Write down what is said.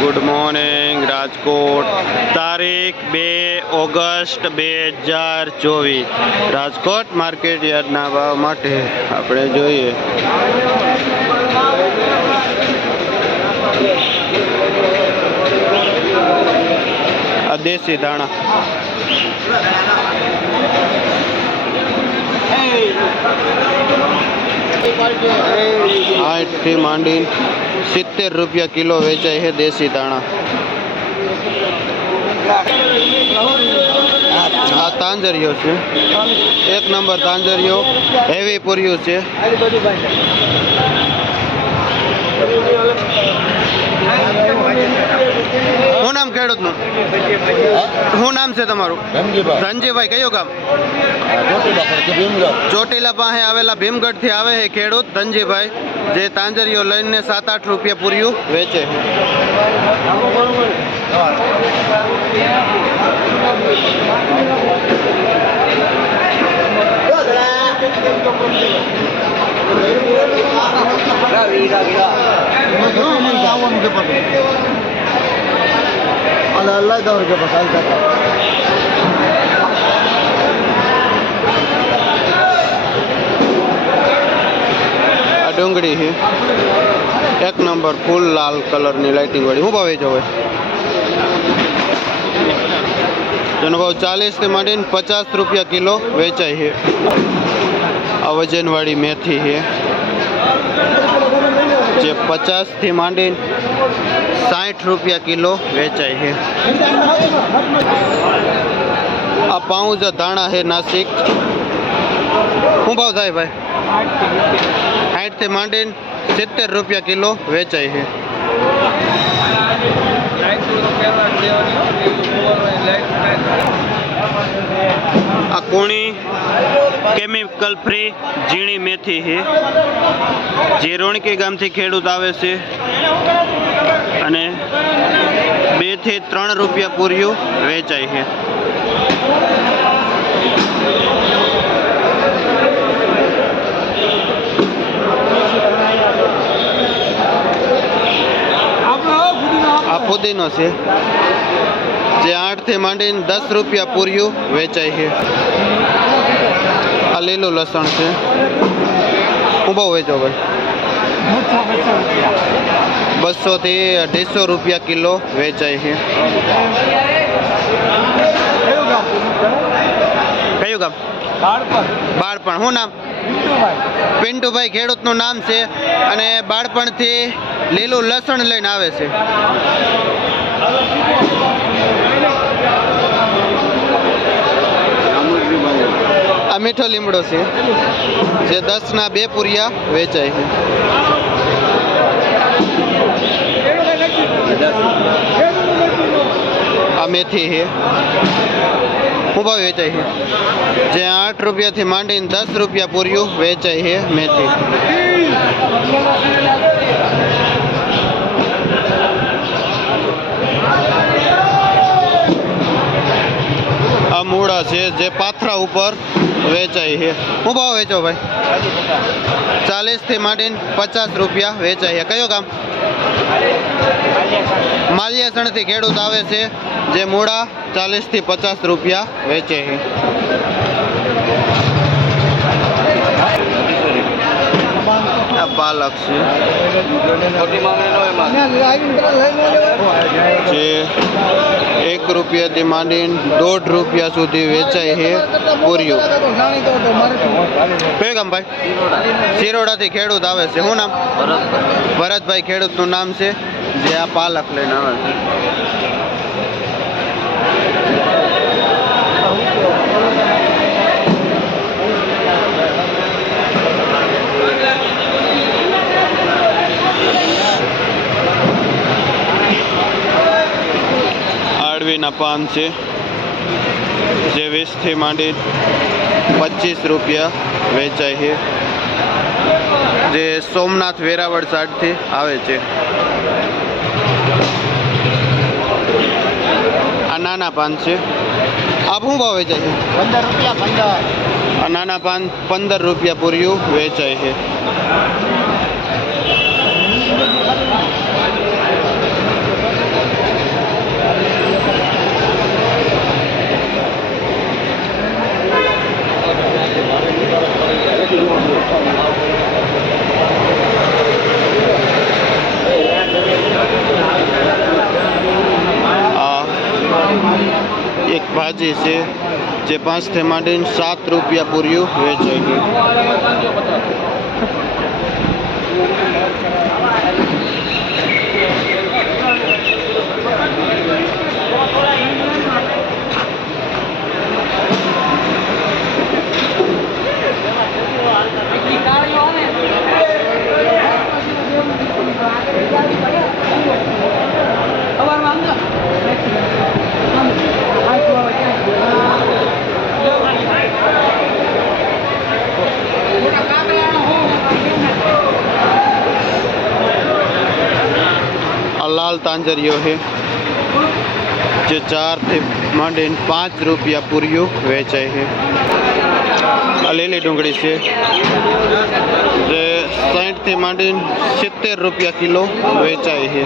Good morning, Rajkot. તારીખ બે August બે હજાર ચોવીસ. રાજકોટ માર્કેટ યાર્ડના ભાવ માટે આપણે જોઈએ. આ દેશી ધાણા. આઠથી માંડી સિત્તેર રૂપિયા કિલો વેચાય છે દેશી દાણા હા તાંજરિયો છે. એક નંબર તાંજરિયો હેવી પૂર્યું છે. શું નામ ખેડૂતનું. શું નામ છે તમારું? રણજીભાઈ કયું ગામ? ચોટીલા પાસે આવેલા ભીમગઢ. થી આવે છે ખેડૂત ધનજીભાઈ જે તાંજરીઓ લઈને સાત આઠ રૂપિયા પૂર્યું વેચે છે. ಅಲ್ಲ ಅವ್ರಿಗೆ ಬಸ್ આ ડુંગળી છે એક નંબર ફૂલ લાલ કલરની લાઇટિંગ વાળી શું ભાવ વેચો હોય જેનો ભાવ ચાલીસથી માંડીને પચાસ રૂપિયા કિલો વેચાય છે આ વજનવાળી મેથી છે જે પચાસથી માંડીને સાઠ રૂપિયા કિલો વેચાય છે. આ પાઉજ ધાણા છે નાસિક. શું ભાવ થાય ભાઈ? સાઠથી માંડીને સિત્તેર રૂપિયા કિલો વેચાય છે. આ કોણી કેમિકલ ફ્રી ઝીણી મેથી છે. જે રોણકી ગામથી ખેડૂત આવે છે અને બેથી ત્રણ રૂપિયા પૂર્યું વેચાય છે. આ ફુદીનો છે, જે આઠથી માંડીને દસ રૂપિયા પૂર્યું વેચાય છે. આ લીલું લસણ છે. ઊભો વેચો ભાઈ. બસો થી અઢીસો રૂપિયા કિલો વેચાય છે. કયું ગામ બાળપણ. શું નામ? પિન્ટુભાઈ ખેડૂતનું નામ છે અને બાળપણથી લીલું લસણ લઈને આવે છે. આ મીઠો લીમડો છે. જે દસના બે પૂરિયા વેચાય છે. આ મેથી છે. શું ભાવ વેચાય છે. જે આઠ રૂપિયાથી માંડીને દસ રૂપિયા પૂર્યું વેચાય છે મેથી. આ મૂળા છે જે પાથરા ઉપર વેચાય છે શું ભાવ વેચો ભાઈ? ચાલીસથી માંડીને પચાસ રૂપિયા વેચાય છે કયો ગામ? માલિયાસણથી ખેડૂત આવે છે. જે મૂળા ચાલીસથી પચાસ રૂપિયા વેચે છે આ પાલક છે. જે એક રૂપિયાથી માંડીને દોઢ રૂપિયા સુધી વેચાય છે પૂર્યું કયું ભાઈ? શિરોડાથી ખેડૂત આવે છે. શું નામ? ભરતભાઈ ખેડૂતનું નામ છે. જે આ પાલક લઈને આવે છે. આડવીના પાન છે જે વીસથી માંડી પચીસ રૂપિયા વેચાય છે. જે સોમનાથ વેરાવળ સાઈડથી આવે છે. આ નાના પાન છે. આ શું ભાવ વેચાય છે? પંદર રૂપિયા પંદર. આ નાના પાન પંદર રૂપિયા પૂર્યું વેચાય છે. ભાજી છે જે પાંચથી માંડીને સાત રૂપિયા પૂર્યું વેચાય છે माल तांजरियो है, जो चार थे मांडे पाँच रुपया पूरी वेचाए है। अलेली डूँगी से, जो साइठ थे मांडे सित्तेर रुपया किलो वेचाए है।